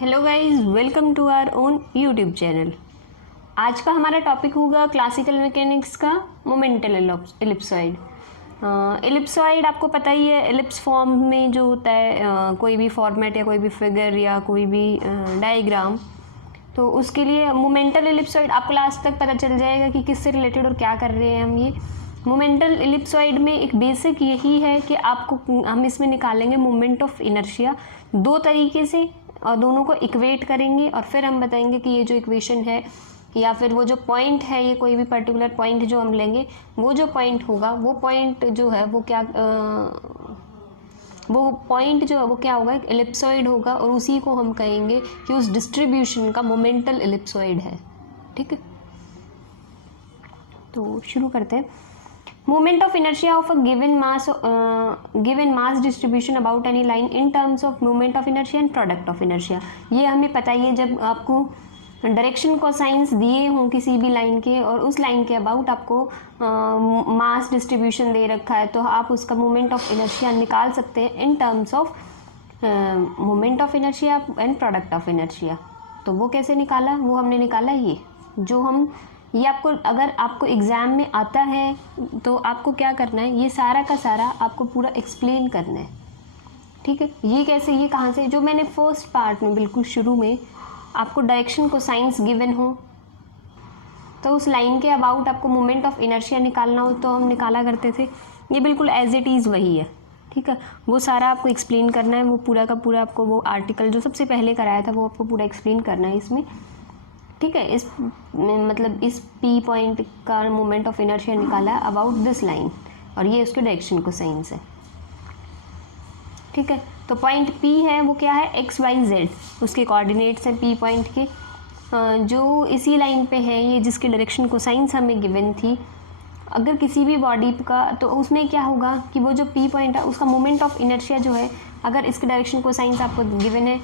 Hello guys, welcome to our own YouTube channel. आज का हमारा टॉपिक होगा क्लासिकल मैकेनिक्स का मोमेंटल एलिप्सॉइड। एलिप्सॉइड आपको पता ही है, एलिप्स फॉर्म में जो होता है कोई भी फॉर्मेट या कोई भी फिगर या कोई भी डायग्राम, तो उसके लिए मोमेंटल एलिप्सॉइड आपको लास्ट तक पता चल जाएगा कि किससे रिलेटेड और क्या कर रहे हैं हम। ये मोमेंटल एलिप्सॉइड में एक बेसिक यही है कि आपको हम इसमें निकालेंगे मोमेंट ऑफ इनर्शिया दो तरीके से और दोनों को इक्वेट करेंगे और फिर हम बताएंगे कि ये जो इक्वेशन है या फिर वो जो पॉइंट है, ये कोई भी पर्टिकुलर पॉइंट जो हम लेंगे, वो जो पॉइंट होगा वो पॉइंट जो है वो क्या वो पॉइंट जो है वो क्या होगा, एक एलिप्सॉइड होगा और उसी को हम कहेंगे कि उस डिस्ट्रीब्यूशन का मोमेंटल एलिप्सॉइड है। ठीक है, तो शुरू करते हैं। Moment of inertia of a given mass distribution about any line in terms of moment of inertia and product of inertia। ये हमें पता ही है, जब आपको डायरेक्शन कोसाइंस दिए हों किसी भी लाइन के और उस लाइन के अबाउट आपको मास डिस्ट्रीब्यूशन दे रखा है तो आप उसका मोमेंट ऑफ इनर्शिया निकाल सकते हैं in terms of moment of inertia and product of inertia. तो वो कैसे निकाला, वो हमने निकाला ये आपको, अगर आपको एग्ज़ाम में आता है तो आपको क्या करना है, ये सारा का सारा आपको पूरा एक्सप्लेन करना है। ठीक है, ये कैसे, ये कहाँ से, जो मैंने फर्स्ट पार्ट में बिल्कुल शुरू में आपको डायरेक्शन को साइंस गिवन हो तो उस लाइन के अबाउट आपको मोमेंट ऑफ इनर्शिया निकालना हो तो हम निकाला करते थे। ये बिल्कुल एज इट इज़ वही है। ठीक है, वो सारा आपको एक्सप्लेन करना है, वो पूरा का पूरा आपको वो आर्टिकल जो सबसे पहले कराया था वो आपको पूरा एक्सप्लेन करना है इसमें। ठीक है, इस मतलब इस पी पॉइंट का मोमेंट ऑफ इनर्शिया निकाला है अबाउट दिस लाइन और ये उसके डायरेक्शन को साइंस है। ठीक है, तो पॉइंट पी है वो क्या है, एक्स वाई जेड, उसके कोऑर्डिनेट्स हैं पी पॉइंट के, जो इसी लाइन पे है ये, जिसकी डायरेक्शन को साइंस हमें गिवन थी। अगर किसी भी बॉडी का, तो उसमें क्या होगा कि वो जो पी पॉइंट है उसका मोमेंट ऑफ इनर्शिया जो है, अगर इसके डायरेक्शन को साइंस आपको गिवन है,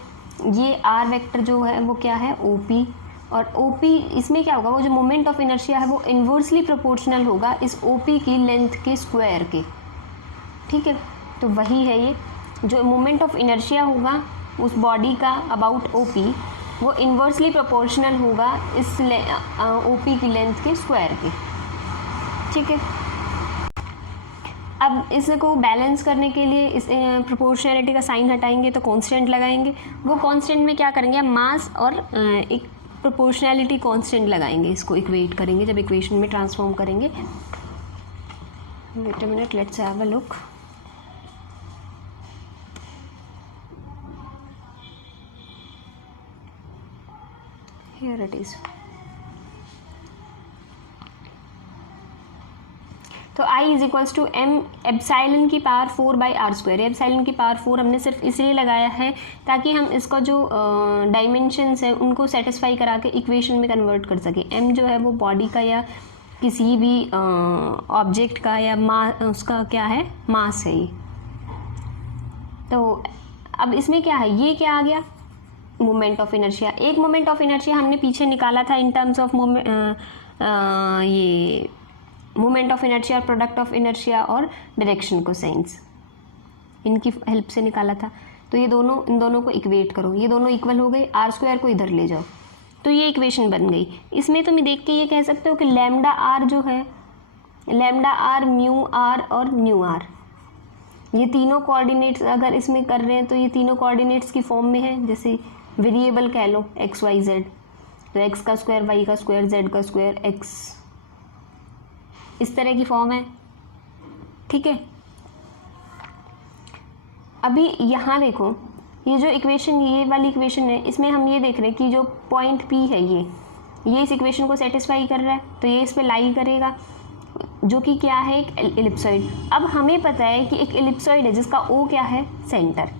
ये आर वेक्टर जो है वो क्या है, ओ पी, और OP इसमें क्या होगा, वो जो मोमेंट ऑफ इनर्शिया है वो इन्वर्सली प्रोपोर्शनल होगा इस OP की लेंथ के स्क्वायर के। ठीक है, तो वही है ये जो मोमेंट ऑफ इनर्शिया होगा उस बॉडी का अबाउट OP, वो इन्वर्सली प्रोपोर्शनल होगा इस OP की लेंथ के स्क्वायर के। ठीक है, अब इसको बैलेंस करने के लिए इस प्रोपोर्शनैलिटी का साइन हटाएंगे तो कांस्टेंट लगाएंगे। वो कांस्टेंट में क्या करेंगे, मास और एक प्रोपोर्शनैलिटी कांस्टेंट लगाएंगे, इसको इक्वेट करेंगे जब इक्वेशन में ट्रांसफॉर्म करेंगे। Wait a minute, let's have a look. Here it is. तो I is equals to m epsilon की पावर 4/r²। एप्साइलन की पावर 4 हमने सिर्फ इसलिए लगाया है ताकि हम इसका जो डायमेंशंस हैं उनको सेटिस्फाई करा के इक्वेशन में कन्वर्ट कर सकें। m जो है वो बॉडी का या किसी भी ऑब्जेक्ट का या उसका क्या है, मास है ये। तो अब इसमें क्या है, ये क्या आ गया, मोमेंट ऑफ इनर्शिया। एक मोमेंट ऑफ इनर्शिया हमने पीछे निकाला था इन टर्म्स ऑफ ये moment of inertia, product of inertia और डायरेक्शन को साइंस, इनकी हेल्प से निकाला था। तो ये दोनों, इन दोनों को इक्वेट करो, ये दोनों इक्वल हो गए, r² को इधर ले जाओ तो ये इक्वेशन बन गई। इसमें तुम देख के ये कह सकते हो कि लैम्डा आर जो है, लैम्डा आर, म्यू आर और न्यू आर, ये तीनों कोऑर्डिनेट्स अगर इसमें कर रहे हैं तो ये तीनों कोऑर्डिनेट्स की फॉर्म में है, जैसे वेरिएबल कह लो एक्स वाई जेड, तो एक्स का स्क्वायर, वाई का स्क्वायर, जेड का स्क्वायर, एक्स, इस तरह की फॉर्म है। ठीक है, अभी यहाँ देखो, ये जो इक्वेशन, ये वाली इक्वेशन है, इसमें हम ये देख रहे हैं कि जो पॉइंट P है ये इस इक्वेशन को सेटिस्फाई कर रहा है, तो ये इस पे लाई करेगा, जो कि क्या है, एक एलिप्सॉइड। अब हमें पता है कि एक एलिप्सॉइड है जिसका O क्या है, सेंटर।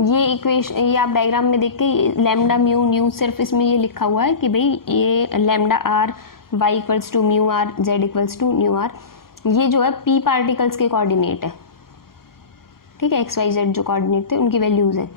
ये इक्वेशन, ये आप डायग्राम में देख के लैम्डा म्यू न्यू, सिर्फ इसमें ये लिखा हुआ है कि भाई ये lambda r, y equals to mu r, z equals to nu r, ये जो है p पार्टिकल्स के कोऑर्डिनेट है। ठीक है, x y z जो कोऑर्डिनेट थे उनकी वैल्यूज हैं।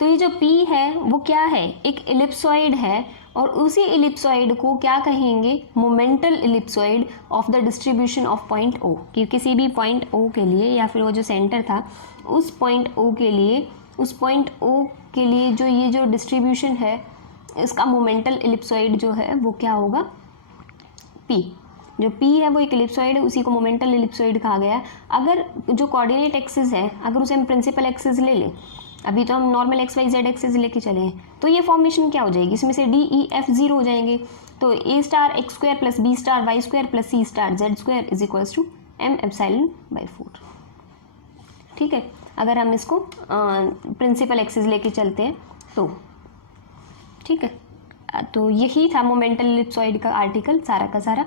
तो ये जो p है वो क्या है, एक एलिप्सॉइड है और उसी एलिप्सॉइड को क्या कहेंगे, momental ellipsoid of the distribution of point O, कि किसी भी पॉइंट O के लिए या फिर वो जो सेंटर था उस पॉइंट O के लिए, उस पॉइंट O के लिए जो ये जो डिस्ट्रीब्यूशन है इसका मोमेंटल एलिप्सॉइड जो है वो क्या होगा, पी। जो पी है वो एक एलिप्सॉइड है, उसी को मोमेंटल एलिप्सॉइड कहा गया है। अगर जो कोऑर्डिनेट एक्सिस है अगर उसे हम प्रिंसिपल एक्सिस ले लें, अभी तो हम normal x y z axis लेके चले हैं, तो ये फॉर्मेशन क्या हो जाएगी, इसमें से डी ई एफ जीरो हो जाएंगे। तो a star x square plus b star y square plus c star z square is equals to m epsilon by 4। ठीक है, अगर हम इसको प्रिंसिपल एक्सिस लेके चलते हैं तो ठीक है। तो यही था मोमेंटल एलिप्सॉइड का आर्टिकल सारा का सारा,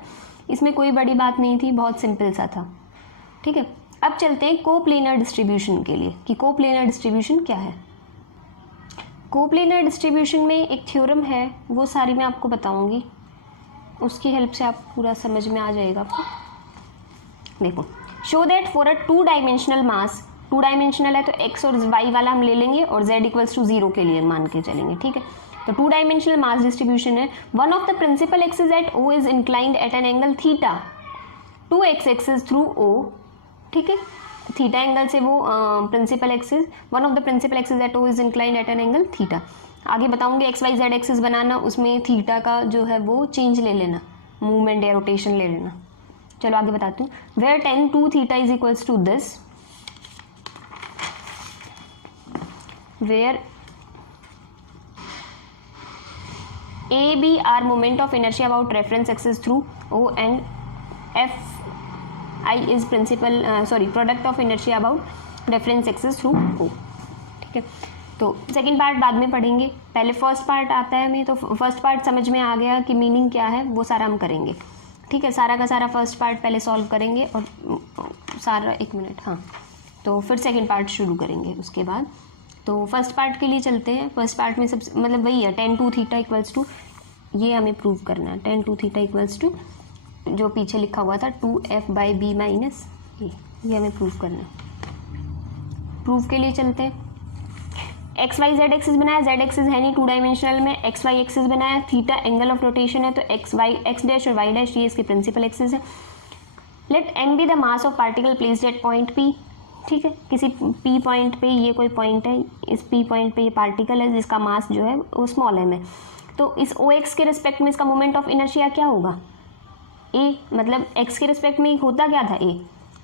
इसमें कोई बड़ी बात नहीं थी, बहुत सिंपल सा था। ठीक है, अब चलते हैं कोप्लेनर डिस्ट्रीब्यूशन के लिए कि कोप्लेनर डिस्ट्रीब्यूशन क्या है। कोप्लेनर डिस्ट्रीब्यूशन में एक थ्योरम है, वो सारी मैं आपको बताऊंगी, उसकी हेल्प से आप पूरा समझ में आ जाएगा आपको। देखो, show that for a 2 dimensional mass, 2 dimensional है तो एक्स और वाई वाला हम ले लेंगे और जेड इक्वल्स टू 0 के लिए मान के चलेंगे। ठीक है, तो 2 डायमेंशनल मास डिस्ट्रीब्यूशन है। One of the principal axis at O is inclined at an angle theta to x axis through O. ठीक है, थीटा एंगल से वो principal axis, one of the principal axis at O is inclined at an angle theta. आगे बताऊंगी x y z axis बनाना, उसमें theta का जो है वो चेंज ले लेना, मूवमेंट या रोटेशन ले लेना। चलो आगे बताती हूँ। Where tan 2 theta is equals to this, where A, B are moment of inertia about reference axis through O and F I is principal product of inertia about reference axis through O। ठीक है, तो second part बाद में पढ़ेंगे, पहले first part आता है हमें, तो फर्स्ट पार्ट समझ में आ गया कि मीनिंग क्या है, वो सारा हम करेंगे। ठीक है, सारा का सारा फर्स्ट पार्ट पहले सॉल्व करेंगे और सारा, एक मिनट, हाँ, तो फिर सेकंड पार्ट शुरू करेंगे उसके बाद। तो फर्स्ट पार्ट के लिए चलते हैं। फर्स्ट पार्ट में सबसे मतलब वही है, tan 2 थीटा इक्वल्स टू, ये हमें प्रूव करना है, tan 2 थीटा इक्वल्स टू जो पीछे लिखा हुआ था 2f बाई बी माइनस ये हमें प्रूव करना है। प्रूफ के लिए चलते हैं। एक्स वाई जेड एक्सिस बनाया, जेड एक्सिस है नहीं 2 डायमेंशनल में, एक्स वाई एक्सिस बनाया, थीटा एंगल ऑफ रोटेशन है, तो एक्स डैश और वाई डैश ये इसके प्रिंसिपल एक्सिस है। Let m be the mass of particle placed at point P. ठीक है, किसी पी पॉइंट पे ये कोई पॉइंट है, इस पी पॉइंट पे ये पार्टिकल है जिसका मास जो है वो स्मॉल एम है। तो इस ओ एक्स के रिस्पेक्ट में इसका मोमेंट ऑफ इनर्शिया क्या होगा, ए, मतलब एक्स के रिस्पेक्ट में होता क्या था, a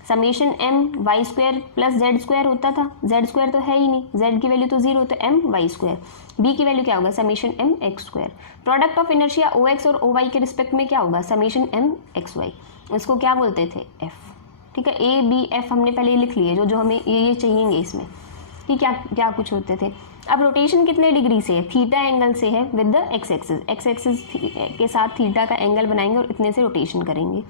summation m y square plus Z square होता था। जेड स्क्वायर तो है ही नहीं, जेड की वैल्यू तो 0, तो एम वाई स्क्वायर। बी की वैल्यू क्या होगा, summation m x square. Product of inertia O x और ओ वाई के रिस्पेक्ट में क्या होगा, समेशन एम एक्स वाई। इसको क्या बोलते थे, एफ। ठीक है, ए बी एफ हमने पहले लिख लिए, जो जो हमें ये चाहिएंगे इसमें कि क्या क्या कुछ होते थे। अब रोटेशन कितने डिग्री से है, थीटा एंगल से है with the x axis. X axis के साथ थीटा का एंगल बनाएंगे और इतने से रोटेशन करेंगे।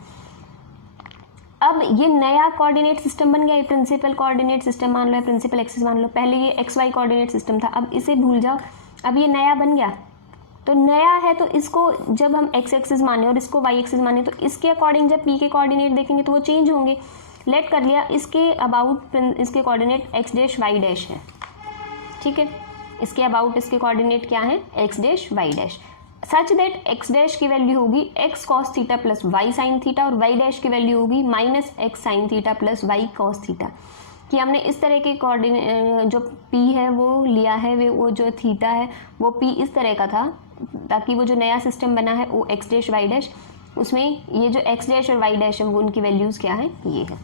अब ये नया कोऑर्डिनेट सिस्टम बन गया, ये प्रिंसिपल कोऑर्डिनेट सिस्टम मान लो, प्रिंसिपल एक्सिस मान लो। पहले ये एक्स वाई कोऑर्डिनेट सिस्टम था, अब इसे भूल जाओ, अब ये नया बन गया। तो नया है तो इसको जब हम एक्स एक्सिस माने और इसको वाई एक्सिस माने, तो इसके अकॉर्डिंग जब पी के कोऑर्डिनेट देखेंगे तो वो चेंज होंगे। लेट कर लिया इसके अबाउट, इसके coordinate x dash y dash है। ठीक है, इसके अबाउट इसके कोऑर्डिनेट क्या है, x dash y dash, such that x dash की वैल्यू होगी x cos theta plus y sine theta और वाई डैश की वैल्यू होगी minus x sine theta plus y cos theta. कि हमने इस तरह के कोऑर्डिनेट जो पी है वो लिया है, वो जो थीटा है वो पी इस तरह का था, ताकि वो जो नया सिस्टम बना है वो एक्स डैश वाई डैश, उसमें ये जो एक्स डैश और वाई डैश है वो उनकी वैल्यूज़ क्या है, ये है।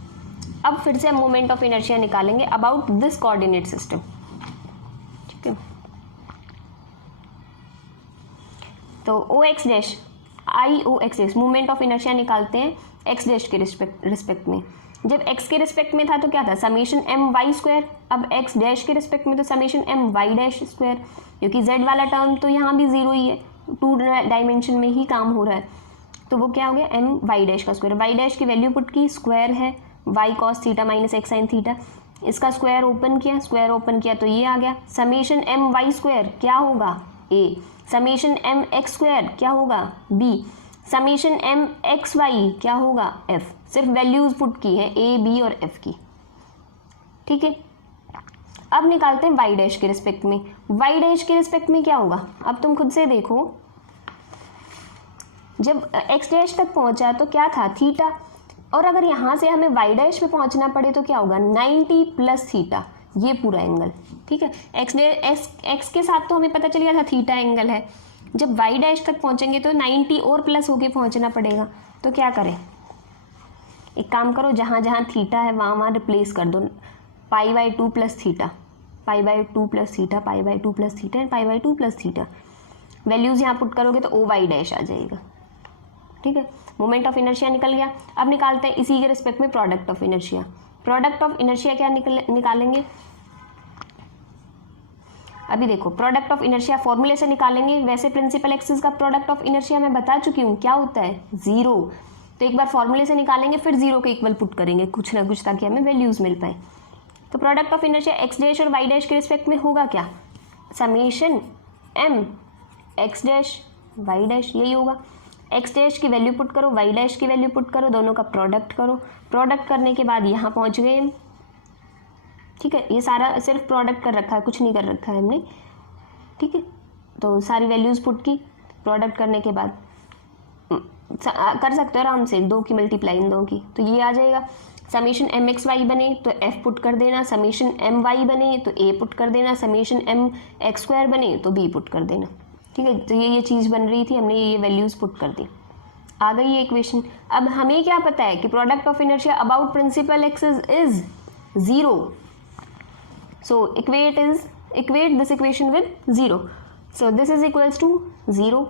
अब फिर से हम मोमेंट ऑफ इनर्शिया निकालेंगे अबाउट दिस कोऑर्डिनेट सिस्टम। ठीक है, तो O x dash I O x dash moment of inertia निकालते हैं एक्स डैश के रिस्पेक्ट में। जब एक्स के रिस्पेक्ट में था तो क्या था, समेशन एम वाई स्क्वायर। अब एक्स डैश के रिस्पेक्ट में तो summation m y dash square, क्योंकि जेड वाला टर्म तो यहाँ भी 0 ही है, 2 डायमेंशन में ही काम हो रहा है। तो वो क्या हो गया, एम वाई डैश का स्क्वायर। वाई डैश की वैल्यू पुट की, स्क्वायर है y cos theta minus x sine theta. इसका स्क्वायर ओपन किया, स्क्वायर ओपन किया तो ये आ गया। समेशन एम वाई स्क्वायर क्या होगा, a. Summation m x square क्या होगा, b. Summation m x y क्या होगा, एफ। सिर्फ वैल्यूज पुट की है ए बी और एफ की। ठीक है, अब निकालते हैं वाई डैश के रिस्पेक्ट में। वाई डैश के रिस्पेक्ट में क्या होगा, अब तुम खुद से देखो, जब एक्स डैश तक पहुंचा तो क्या था, थीटा। और अगर यहाँ से हमें वाई डैश पे पहुंचना पड़े तो क्या होगा, 90 प्लस थीटा। ये पूरा एंगल, ठीक है। एक्स के साथ तो हमें पता चल गया था थीटा एंगल है। जब वाई डैश तक पहुंचेंगे तो 90 और प्लस होके पहुंचना पड़ेगा। तो क्या करें, एक काम करो, जहाँ जहाँ थीटा है वहाँ वहाँ रिप्लेस कर दो, π/2 plus theta, π/2 plus theta, π/2 plus theta and π/2 plus theta. Values यहाँ पुट करोगे तो ओ वाई डैश आ जाएगा, ठीक है। मोमेंट ऑफ इनर्शिया निकल गया। अब निकालते हैं इसी के रिस्पेक्ट में product of inertia. Product of inertia क्या निकालेंगे, अभी देखो प्रोडक्ट ऑफ इनर्शिया फॉर्मूले से निकालेंगे। वैसे प्रिंसिपल एक्सिस का प्रोडक्ट ऑफ इनर्शिया मैं बता चुकी हूँ क्या होता है, जीरो। तो एक बार फॉर्मूले से निकालेंगे फिर जीरो के इक्वल पुट करेंगे कुछ ना कुछ, ताकि हमें वैल्यूज मिल पाए। तो product of inertia x dash और वाई डैश के रिस्पेक्ट में होगा क्या, summation m x dash y dash, यही होगा। एक्स डैश की वैल्यू पुट करो, वाई डैश की वैल्यू पुट करो, दोनों का प्रोडक्ट करो। प्रोडक्ट करने के बाद यहाँ पहुँच गए, ठीक है। ये सारा सिर्फ प्रोडक्ट कर रखा है, कुछ नहीं कर रखा है हमने, ठीक है। तो सारी वैल्यूज़ पुट की, प्रोडक्ट करने के बाद कर सकते हो आराम से, 2 की मल्टीप्लाई इन 2 की, तो ये आ जाएगा। समेशन एम एक्स वाई बने तो एफ पुट कर देना, समेशन एम वाई बने तो ए पुट कर देना, समेशन एम एक्स स्क्वायर बने तो बी पुट कर देना, ठीक है। तो ये चीज़ बन रही थी, हमने ये वैल्यूज़ पुट कर दी, आ गई ये इक्वेशन। अब हमें क्या पता है कि product of inertia about principal axis is 0, so equate this equation with 0. So this is equals to 0.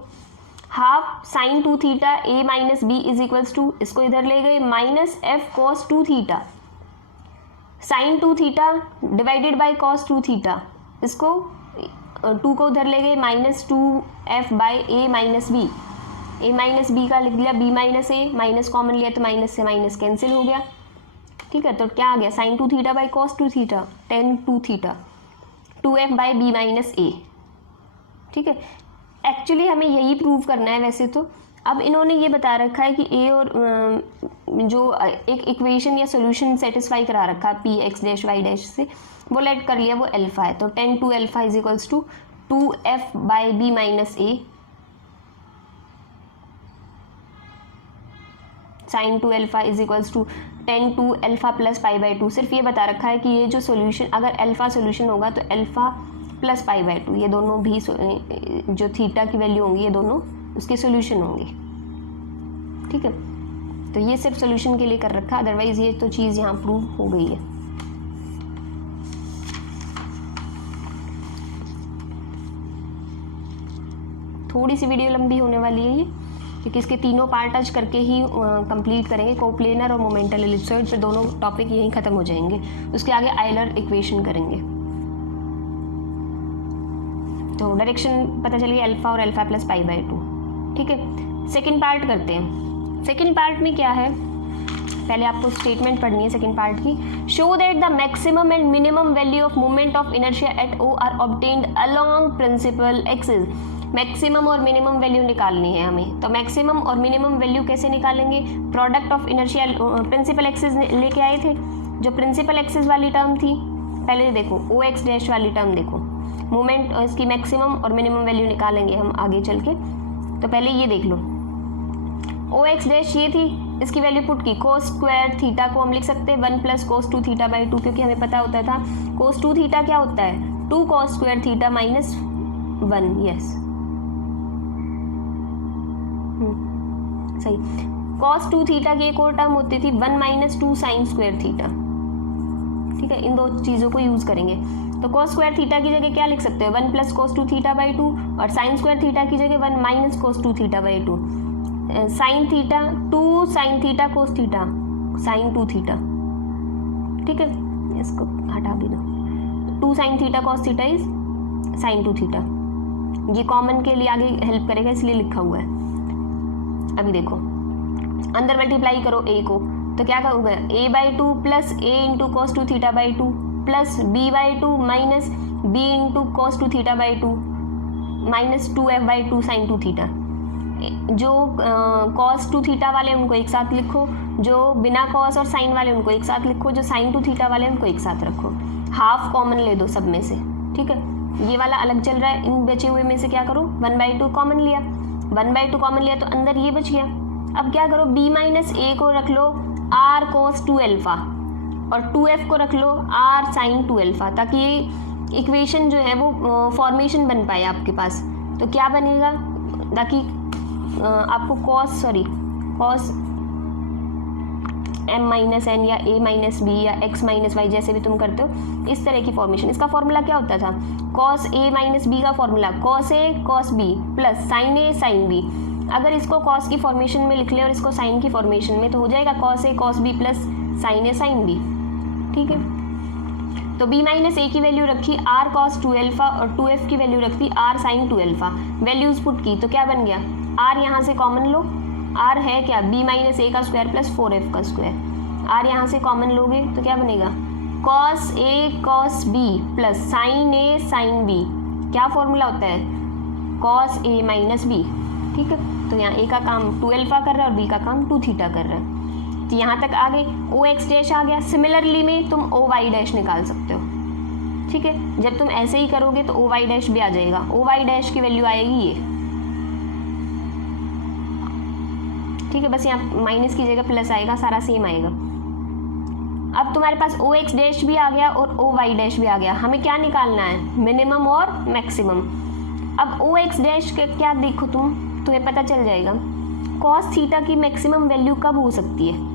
Half sine 2 theta a minus b is equals to, इसको इधर ले गए, minus f cos 2 theta, sine 2 theta divided by cos 2 theta, इसको 2 को उधर ले गए, minus 2f by a minus b, a minus b का लिख दिया b minus a, minus common लिया तो माइनस से माइनस कैंसिल हो गया, ठीक है। तो क्या आ गया, sine 2 theta by cos 2 theta, tan 2 theta, 2f by b minus a, ठीक है। एक्चुअली हमें यही प्रूव करना है वैसे तो। अब इन्होंने ये बता रखा है कि ए और जो एक इक्वेशन या सोल्यूशन सेटिस्फाई करा रखा है P x dash y dash से, वो लेट कर लिया, वो अल्फा है। तो 10 2 alpha is equals to 2f by b minus a sine 2 alpha is equals to 10 2 alpha plus π/2। सिर्फ ये बता रखा है कि ये जो सोल्यूशन, अगर अल्फा सोल्यूशन होगा तो अल्फा प्लस π/2, ये दोनों भी जो थीटा की वैल्यू होंगी ये दोनों उसके सोल्यूशन होंगे, ठीक है। तो ये सिर्फ सोल्यूशन के लिए कर रखा, अदरवाइज ये तो चीज़ यहाँ प्रूव हो गई है। थोड़ी सी वीडियो लंबी होने वाली है ये, क्योंकि इसके तीनों पार्ट आज करके ही कंप्लीट करेंगे, कोप्लेनर और मोमेंटल एलिप्सॉइड, फिर दोनों टॉपिक यहीं ख़त्म हो जाएंगे। उसके आगे आयलर इक्वेशन करेंगे। तो डायरेक्शन पता चलिए अल्फा और अल्फा प्लस π/2, ठीक है। सेकंड पार्ट करते हैं। सेकंड पार्ट में क्या है, पहले आपको स्टेटमेंट पढ़नी है सेकंड पार्ट की। Show that the maximum and minimum value of moment of inertia at O are obtained along principal axis. Maximum और मिनिमम वैल्यू निकालनी है हमें। तो मैक्सिमम और मिनिमम वैल्यू कैसे निकालेंगे, product of inertia principal axis लेके आए थे। जो प्रिंसिपल एक्सिस वाली टर्म थी, पहले देखो ओ एक्स डैश वाली टर्म देखो, मोमेंट इसकी मैक्सिमम और मिनिमम वैल्यू निकालेंगे हम आगे चल के। तो पहले ये देख लो, ओ एक्स डैश ये थी, इसकी वैल्यू पुट की, कोस स्क्वायर थीटा को हम लिख सकते हैं 1 प्लस कोस 2 थीटा बाई 2, क्योंकि हमें पता होता था कोस 2 थीटा क्या होता है, 2 cos square theta minus 1, yes सही। कॉस 2 थीटा की एक और टर्म होती थी 1 माइनस 2 साइन स्क्वायर थीटा, ठीक है। इन दो चीज़ों को यूज़ करेंगे। तो कॉस स्क्वायर थीटा की जगह क्या लिख सकते हो, 1 प्लस कोस 2 थीटा बाई 2, और साइन स्क्वायर थीटा की जगह 1 minus cos 2 theta by 2। Sine theta 2 sine theta cos theta sine 2 theta, ठीक है, इसको हटा भी दो। 2 sine theta cos theta is sine 2 theta, ये कॉमन के लिए आगे हेल्प करेगा इसलिए लिखा हुआ है। अभी देखो अंदर मल्टीप्लाई करो a को, तो क्या होगा, a/2 plus a into cos 2 theta by 2 plus b/2 minus b into cos 2 theta by 2 minus 2f/2 sine 2 theta. जो कॉस 2 थीटा वाले उनको एक साथ लिखो, जो बिना कॉस और साइन वाले उनको एक साथ लिखो, जो साइन 2 थीटा वाले उनको एक साथ रखो। हाफ कॉमन ले दो सब में से, ठीक है। ये वाला अलग चल रहा है, इन बचे हुए में से क्या करो, 1/2 कॉमन लिया, 1/2 कॉमन लिया तो अंदर ये बच गया। अब क्या करो, b माइनस ए को रख लो r cos 2 अल्फा, और 2f को रख लो r साइन 2 अल्फा, ताकि ये इक्वेशन जो है वो फॉर्मेशन बन पाए आपके पास। तो क्या बनेगा, ताकि आपको कॉस m माइनस एन या a माइनस बी या x माइनस वाई जैसे भी तुम करते हो, इस तरह की फॉर्मेशन। इसका फॉर्मूला क्या होता था, कॉस a माइनस बी का formula cos a cos b plus sine a sine b। अगर इसको कॉस की फॉर्मेशन में लिख ले और इसको साइन की फॉर्मेशन में, तो हो जाएगा cos a cos b plus sine a sine b। ठीक है, तो b माइनस a की वैल्यू रखी r कॉस 2 अल्फा और 2f की वैल्यू रखी r sine 2 alpha. Values put की तो क्या बन गया, r यहाँ से कॉमन लो, r है क्या b माइनस a का स्क्वायर प्लस 4f का स्क्वायर। r यहाँ से कॉमन लोगे तो क्या बनेगा, cos a cos b plus sine a sine b। क्या फॉर्मूला होता है, cos a माइनस b। ठीक है, तो यहाँ a का काम 2 अल्फा कर रहा है और b का काम 2 थीटा कर रहा है। तो यहाँ तक आ गए, ओ एक्स डैश आ गया। सिमिलरली में तुम ओ वाई डैश निकाल सकते हो। ठीक है, जब तुम ऐसे ही करोगे तो ओ वाई डैश भी आ जाएगा। ओ वाई डैश की वैल्यू आएगी ये। ठीक है, बस यहाँ माइनस की जगह प्लस आएगा, सारा सेम आएगा। अब तुम्हारे पास ओ एक्स डैश भी आ गया और ओ वाई डैश भी आ गया। हमें क्या निकालना है, मिनिमम और मैक्सिमम। अब ओ एक्स डैश क्या देखो तुम्हें पता चल जाएगा, कॉस थीटा की मैक्सिमम वैल्यू कब हो सकती है,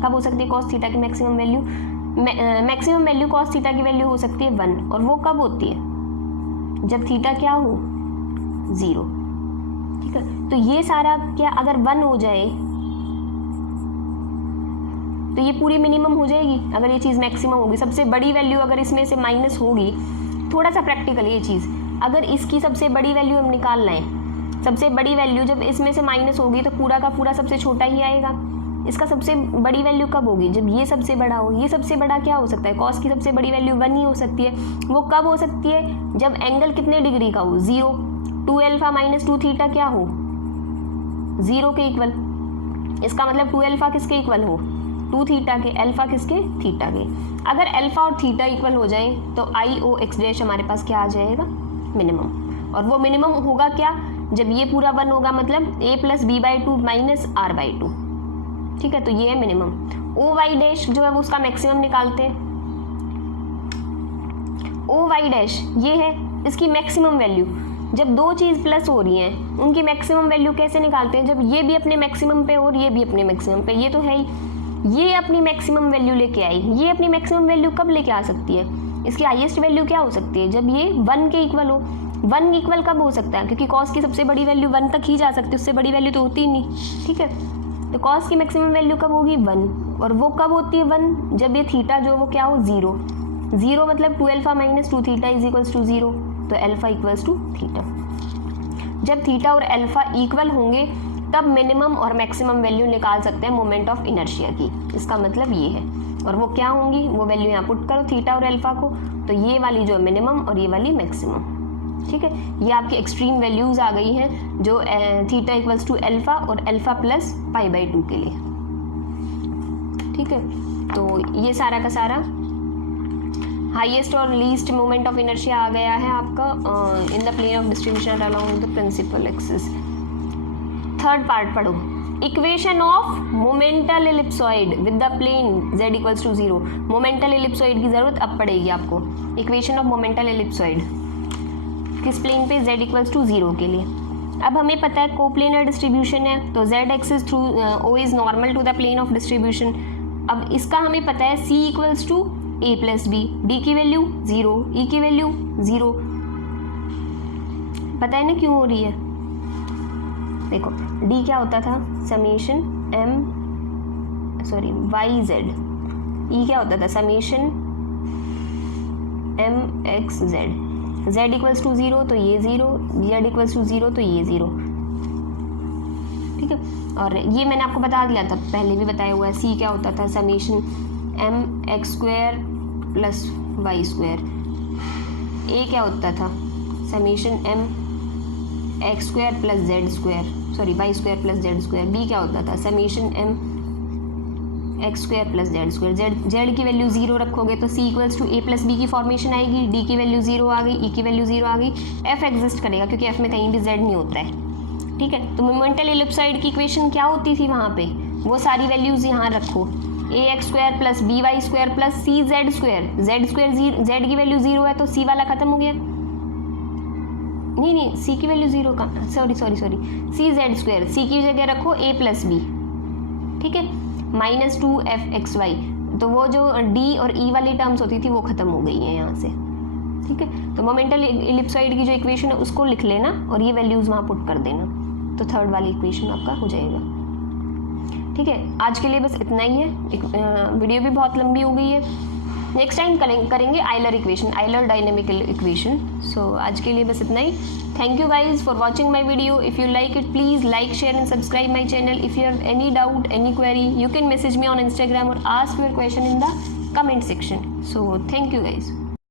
कब हो सकती है कॉस थीटा की maximum value. Maximum value cos theta की वैल्यू हो सकती है 1, और वो कब होती है, जब थीटा क्या हो 0। ठीक है, तो ये सारा क्या अगर 1 हो जाए तो ये पूरी मिनिमम हो जाएगी। अगर ये चीज़ मैक्सिमम होगी, सबसे बड़ी वैल्यू अगर इसमें से माइनस होगी, थोड़ा सा प्रैक्टिकल ये चीज़, अगर इसकी सबसे बड़ी वैल्यू हम निकाल लें, सबसे बड़ी वैल्यू जब इसमें से माइनस होगी तो पूरा का पूरा सबसे छोटा ही आएगा। इसका सबसे बड़ी वैल्यू कब होगी, जब ये सबसे बड़ा हो। ये सबसे बड़ा क्या हो सकता है, कॉस की सबसे बड़ी वैल्यू 1 ही हो सकती है। वो कब हो सकती है, जब एंगल कितने डिग्री का हो, 0। 2 अल्फा माइनस 2 थीटा क्या हो, 0 के इक्वल। इसका मतलब 2 अल्फा किसके इक्वल हो, 2 थीटा के, अल्फा किसके, थीटा के। अगर अल्फा और थीटा इक्वल हो जाए तो आई ओ एक्स डैश हमारे पास क्या आ जाएगा, मिनिमम। और वो मिनिमम होगा क्या, जब ये पूरा 1 होगा, मतलब a plus B by 2 minus R by 2। ठीक है, तो ये है मिनिमम। ओ वाई डैश जो है वो उसका मैक्सिमम निकालते हैं। ओ वाई डैश ये है इसकी मैक्सिमम वैल्यू। जब दो चीज़ प्लस हो रही हैं उनकी मैक्सिमम वैल्यू कैसे निकालते हैं, जब ये भी अपने मैक्सिमम पे और ये भी अपने मैक्सिमम पे। ये तो है ही, ये अपनी मैक्सिमम वैल्यू लेके आई, ये अपनी मैक्सिमम वैल्यू कब लेके आ सकती है, इसकी हाईएस्ट वैल्यू क्या हो सकती है, जब ये 1 के इक्वल हो। 1 इक्वल कब हो सकता है, क्योंकि कॉस की सबसे बड़ी वैल्यू 1 तक ही जा सकती है, उससे बड़ी वैल्यू तो होती ही नहीं। ठीक है, तो कॉस की मैक्सिमम वैल्यू कब होगी, 1। और वो कब होती है 1, जब ये थीटा जो वो क्या हो, 0। 0 मतलब 2 alpha minus 2 theta is equals to 0, तो अल्फा इक्वल्स टू थीटा। जब थीटा और अल्फा इक्वल होंगे तब मिनिमम और मैक्सिमम वैल्यू निकाल सकते हैं मोमेंट ऑफ इनर्शिया की। इसका मतलब ये है, और वो क्या होंगी, वो वैल्यू यहाँ पुट करो थीटा और अल्फा को, तो ये वाली जो मिनिमम और ये वाली मैक्सिमम। ठीक है, ये आपकी एक्सट्रीम वैल्यूज आ गई हैं, जो थीटा इक्वल्स टू अल्फा और अल्फा प्लस पाई बाई 2 के लिए। ठीक है, तो ये सारा का सारा हाईएस्ट और लीस्ट मोमेंट ऑफ इनर्शिया आ गया है आपका in the plane of distribution along the principal axis. Third part पढ़ो, equation of momental ellipsoid with the plane z equals to 0। Momental ellipsoid की जरूरत अब पड़ेगी आपको। इक्वेशन ऑफ मोमेंटल एलिप्सॉइड किस प्लेन पे, z इक्वल्स टू 0 के लिए। अब हमें पता है कोप्लेनर डिस्ट्रीब्यूशन है, तो z axis through o is normal to the plane of distribution. अब इसका हमें पता है c equals to a plus B, d की वैल्यू 0, e की वैल्यू 0। पता है ना क्यों हो रही है, देखो d क्या होता था, समेशन वाई जेड, e क्या होता था, summation m X Z. z equals to 0 तो ये 0, z इक्वल्स टू 0 तो ये 0। ठीक है, और ये मैंने आपको बता दिया था, पहले भी बताया हुआ है। c क्या होता था, summation m X square plus Y square. a क्या होता था, summation m X square plus Z square, sorry Y square plus Z square. b क्या होता था, summation m X square plus Z square. Z की वैल्यू 0 रखोगे तो c equals to a plus B की फॉर्मेशन आएगी, d की value 0 आ गई, e की वैल्यू 0 आ गई, f एग्जिस्ट करेगा क्योंकि f में कहीं भी z नहीं होता है। ठीक है, तो मोमेंटल एलिप्सॉइड की इक्वेशन क्या होती थी वहाँ पे, वो सारी वैल्यूज़ यहाँ रखो। A x square plus b y square plus c z square, z square Z की वैल्यू 0 है तो सी वाला खत्म हो गया, नहीं सी की वैल्यू 0 का, सॉरी सी जेड स्क्वायर, सी की जगह रखो ए प्लस बी, ठीक है, -2f(x(y), तो वो जो डी और ई वाली टर्म्स होती थी वो खत्म हो गई है यहाँ से, ठीक है। तो मोमेंटल इलिप्सॉइड की जो इक्वेशन है उसको लिख लेना और ये वैल्यूज वहाँ पुट कर देना, तो थर्ड वाली इक्वेशन आपका हो जाएगा, ठीक है। आज के लिए बस इतना ही है, वीडियो भी बहुत लंबी हो गई है। नेक्स्ट टाइम करेंगे Euler equation, Euler dynamical equation. So आज के लिए बस इतना ही। Thank you guys for watching my video. If you like it, please like, share and subscribe my channel. If you have any doubt, any query, you can message me on Instagram or ask your question in the comment section. So thank you guys.